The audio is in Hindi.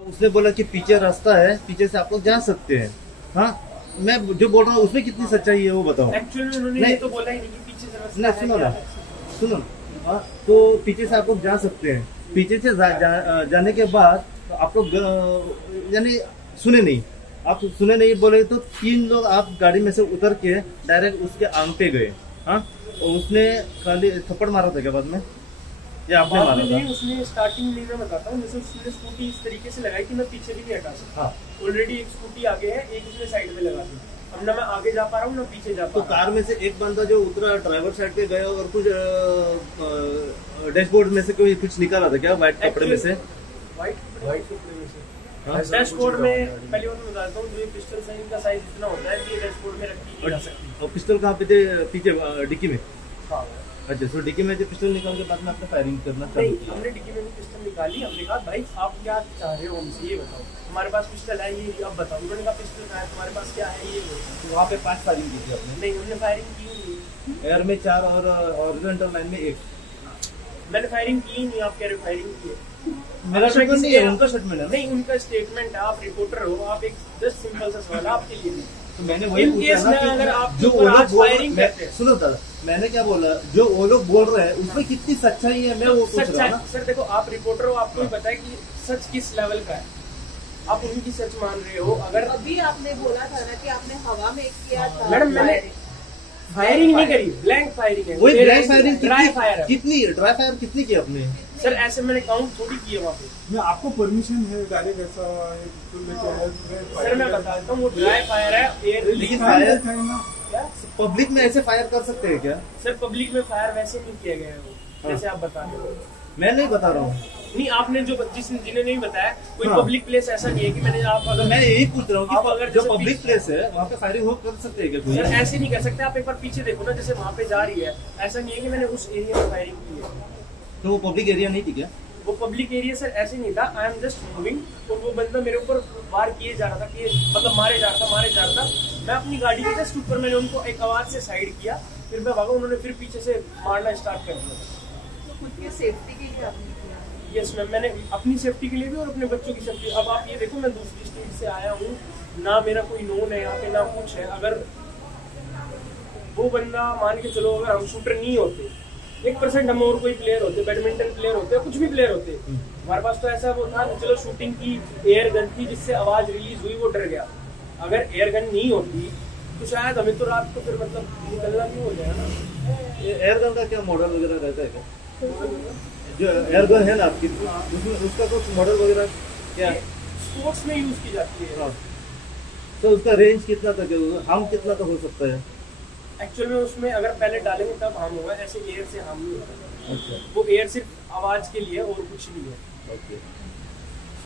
उसने बोला कि पीछे रास्ता है, पीछे से आप लोग जा सकते हैं। हाँ, मैं जो बोल रहा हूँ उसमें कितनी सच्चाई है वो बताओ। एक्चुअली उन्होंने ये तो बोला ही नहीं कि पीछे से रास्ता है। सुनो ना, सुनो। हाँ, तो पीछे से आप लोग जा सकते हैं। पीछे से जाने के बाद तो आप लोग यानी सुने नहीं, आप सुने नहीं बोले तो 3 लोग आप गाड़ी में से उतर के डायरेक्ट उसके आंग पे गए। हाँ, और उसने खाली थप्पड़ मारा था क्या बाद में, या आपने मारा था? नहीं, उसने स्टार्टिंग में मैं बताता हूँ, जैसे उसने स्कूटी इस तरीके से लगाई कि मैं पीछे भी नहीं हटा सकता। हाँ, ऑलरेडी एक स्कूटी आगे है, एक उसने साइड में लगा दी। अब ना मैं आगे जा पा रहा हूँ ना पीछे जा पा तो रहा हूँ। कार में से एक बंदा जो उतरा ड्राइवर साइड पे गया और कुछ डैशबोर्ड में से कोई कुछ निकाला था क्या, व्हाइट कपड़े में से? व्हाइट कपड़े में से डैशबोर्ड में पहले मैं बताता हूँ, जो पिस्टल साइज का साइज इतना होता है कि डैशबोर्ड में रखी नहीं जा सकती। और पिस्टल कहाँ पे थे? पीछे डिक्की में? हाँ। अच्छा, तो डिक्की में जो पिस्टल निकाल के बाद में आपने फायरिंग करना नहीं, चालू? हमने डिक्की में भी पिस्टल निकाली। हमने कहा भाई आप क्या चाह रहे हो हमसे, ये बताओ। हमारे पास पिस्टल है, ये अब बताओ। उन्होंने कहा पिस्टल कहाँ है, तुम्हारे पास क्या है, ये बताओ। तो वहाँ पे 5 फायरिंग की थी आपने? नहीं, हमने फायरिंग की नहीं। एयर में 4 और हॉरिजॉन्टल लाइन में 1। मैंने फायरिंग की नहीं, आप कह रहे हो फायरिंग की है। मेरा स्टेटमेंट नहीं है, उनका स्टेटमेंट है। नहीं, उनका स्टेटमेंट है। आप रिपोर्टर हो, आप एक जस्ट सिंपल सा सवाल आपके लिए नहीं। तो मैंने वही पूछा केस ना में कि अगर आप जो वो लोग बोल फायरिंग करते हैं, सुनो दादा, मैंने क्या बोला, जो वो लोग बोल रहे हैं उसमें कितनी सच्चाई है मैं वो पूछ रहा हूँ ना। सर देखो, आप रिपोर्टर हो, आपको भी पता है कि सच किस लेवल का है। आप उनकी सच मान रहे हो। अगर अभी आपने बोला था ना कि आपने हवा में किया था। मैडम, मैंने फायरिंग नहीं करी, ब्लैंक फायरिंग है। वही ब्लैंक फायरिंग ड्राई फायर है। कितनी ड्राई फायर कितनी की आपने? सर ऐसे मैंने काउंट थोड़ी किए वहाँ पे। मैं आपको परमिशन है डायरेक्ट ऐसा सर मैं बताता हूँ, वो ड्राई फायर है, एयर लेकिन फायर क्या? पब्लिक में ऐसे फायर कर सकते हैं क्या? सर पब्लिक में फायर वैसे नहीं किया गया है वो, जैसे आप बता रहे हो। मैं नहीं बता रहा हूँ। नहीं, आपने जो जिन्हें नहीं बताया, कोई हाँ। पब्लिक प्लेस ऐसा नहीं है कि मैंने आप अगर मैं यही पूछ रहा आप हूँ अगर कि जो जैसे पब्लिक प्लेस है वहाँ पे फायरिंग हो कर सकते हैं क्या कोई? सर ऐसे नहीं कर सकते। आप एक बार पीछे देखो ना, जैसे वहाँ पे जा रही है, ऐसा नहीं है कि मैंने उस एरिया में फायरिंग की है। तो वो पब्लिक एरिया नहीं थी क्या? वो पब्लिक एरिया सर ऐसे नहीं था। आई एम जस्ट मूविंग, तो वो बंदा मेरे ऊपर वार किए जा रहा था, कि मतलब मारे जा रहा था। मैं अपनी गाड़ी के जस्ट ऊपर, मैंने उनको एक आवाज से साइड किया, फिर मैं भागा, उन्होंने फिर पीछे से मारना स्टार्ट कर दिया। तो खुद की सेफ्टी के लिए आपने किया? यस मैम, मैंने अपनी सेफ्टी के लिए भी और अपने बच्चों की सेफ्टी। अब आप ये देखो, मैं दूसरी स्टेट से आया हूँ ना, मेरा कोई नोन है यहाँ पे ना कुछ है। अगर वो बंदा मान के चलो, अगर हम शूटर नहीं होते, 1% हम और कोई प्लेयर होते, बैडमिंटन प्लेयर होते, कुछ भी प्लेयर होते, हमारे पास तो ऐसा वो था, चलो शूटिंग की एयर गन थी जिससे आवाज रिलीज हुई, वो डर गया। अगर एयर गन नहीं होती तो शायद हमें तो रात को फिर मतलब निकलना भी हो जाए ना। एयर गन का क्या मॉडल वगैरह रहता है क्या? जो एयर गन है ना आपकी, उसमें उसका कुछ मॉडल वगैरह क्या है? स्पोर्ट्स में यूज की जाती है। हाँ। तो उसका रेंज कितना तक है, हम कितना तक हो सकता है? एक्चुअल में उसमें अगर पहले डालेंगे तब हार्म होगा, ऐसे एयर से हार्म नहीं होगा। अच्छा, वो एयर सिर्फ आवाज के लिए और कुछ नहीं है। ओके।